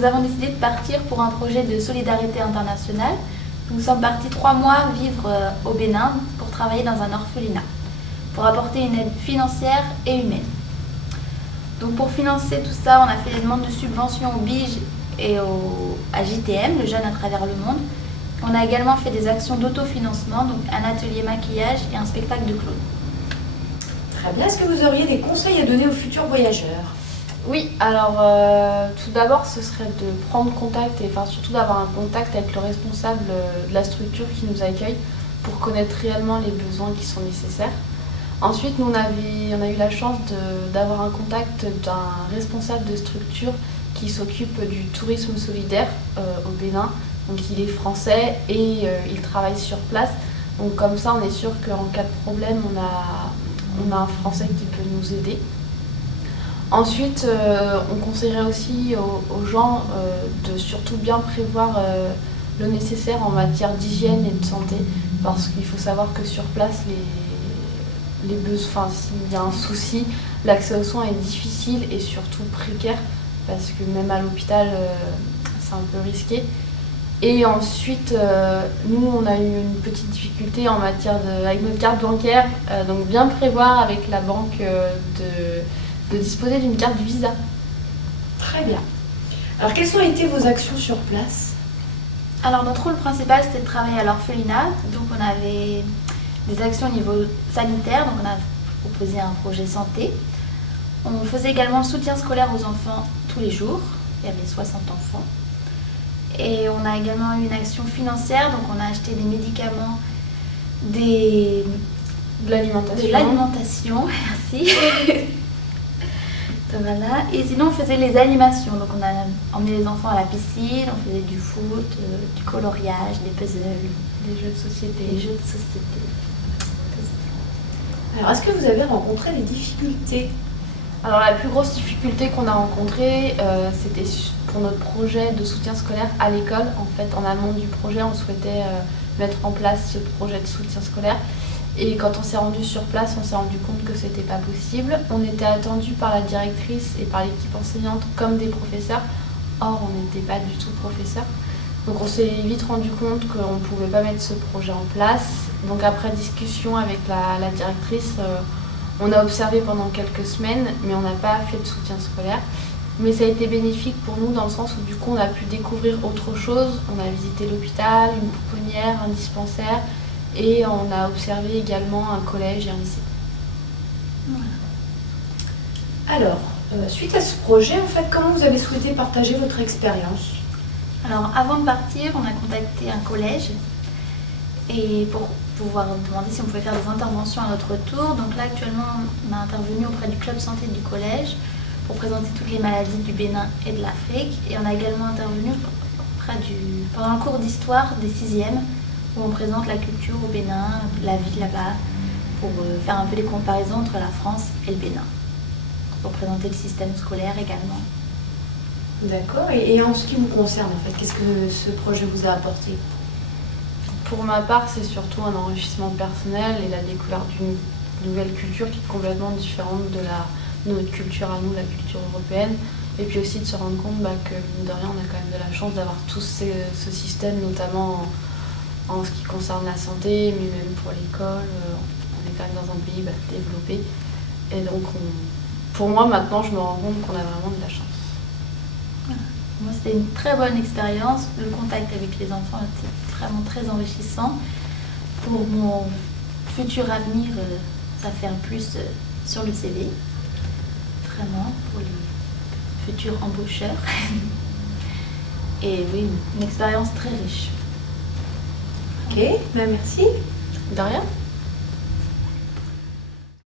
nous avons décidé de partir pour un projet de solidarité internationale. Nous sommes partis 3 mois vivre au Bénin pour travailler dans un orphelinat, pour apporter une aide financière et humaine. Donc pour financer tout ça, on a fait des demandes de subventions au BIJ et à JTM, le Jeune à travers le monde. On a également fait des actions d'autofinancement, donc un atelier maquillage et un spectacle de clown. Très bien. Est-ce que vous auriez des conseils à donner aux futurs voyageurs? Oui, alors tout d'abord ce serait de prendre contact et surtout d'avoir un contact avec le responsable de la structure qui nous accueille pour connaître réellement les besoins qui sont nécessaires. Ensuite, nous on a eu la chance d'avoir un contact d'un responsable de structure qui s'occupe du tourisme solidaire au Bénin. Donc il est français et il travaille sur place. Donc comme ça, on est sûr qu'en cas de problème, on a un Français qui peut nous aider. Ensuite, on conseillerait aussi aux gens de surtout bien prévoir le nécessaire en matière d'hygiène et de santé, parce qu'il faut savoir que sur place, les besoins, s'il y a un souci, l'accès aux soins est difficile et surtout précaire, parce que même à l'hôpital, c'est un peu risqué. Et ensuite, nous, on a eu une petite difficulté en matière avec notre carte bancaire, donc bien prévoir avec la banque de disposer d'une carte Visa. Très bien. Alors, quelles ont été vos actions sur place? Alors notre rôle principal, c'était de travailler à l'orphelinat. Donc on avait des actions au niveau sanitaire, donc on a proposé un projet santé. On faisait également le soutien scolaire aux enfants tous les jours. Il y avait 60 enfants. Et on a également eu une action financière, donc on a acheté des médicaments, de l'alimentation, merci. Voilà. Et sinon on faisait les animations, donc on a emmené les enfants à la piscine, on faisait du foot, du coloriage, des puzzles, Des jeux de société. Alors, est-ce que vous avez rencontré des difficultés? Alors la plus grosse difficulté qu'on a rencontrée, c'était pour notre projet de soutien scolaire à l'école. En fait, en amont du projet, on souhaitait mettre en place ce projet de soutien scolaire. Et quand on s'est rendu sur place, on s'est rendu compte que c'était pas possible. On était attendu par la directrice et par l'équipe enseignante comme des professeurs. Or, on n'était pas du tout professeurs. Donc on s'est vite rendu compte qu'on ne pouvait pas mettre ce projet en place. Donc après discussion avec la directrice, on a observé pendant quelques semaines, mais on n'a pas fait de soutien scolaire. Mais ça a été bénéfique pour nous dans le sens où du coup on a pu découvrir autre chose. On a visité l'hôpital, une pouponnière, un dispensaire et on a observé également un collège et un lycée. Voilà. Alors, suite à ce projet, en fait, comment vous avez souhaité partager votre expérience? Alors avant de partir, on a contacté un collège et pour pouvoir demander si on pouvait faire des interventions à notre tour. Donc là actuellement on a intervenu auprès du club santé du collège pour présenter toutes les maladies du Bénin et de l'Afrique. Et on a également intervenu pendant le cours d'histoire des 6e où on présente la culture au Bénin, la vie là-bas, pour faire un peu des comparaisons entre la France et le Bénin, pour présenter le système scolaire également. D'accord. Et en ce qui vous concerne, en fait, qu'est-ce que ce projet vous a apporté? Pour ma part, c'est surtout un enrichissement personnel et la découverte d'une nouvelle culture qui est complètement différente de notre culture à nous, la culture européenne. Et puis aussi de se rendre compte que, mine de rien, on a quand même de la chance d'avoir tout ce système, notamment en ce qui concerne la santé, mais même pour l'école. On est quand même dans un pays développé. Et donc, pour moi, maintenant, je me rends compte qu'on a vraiment de la chance. Moi, c'était une très bonne expérience. Le contact avec les enfants était vraiment très enrichissant. Pour mon futur avenir, ça fait un plus sur le CV. Vraiment, pour les futurs embaucheurs. Et oui, une expérience très riche. Ok, merci. De rien.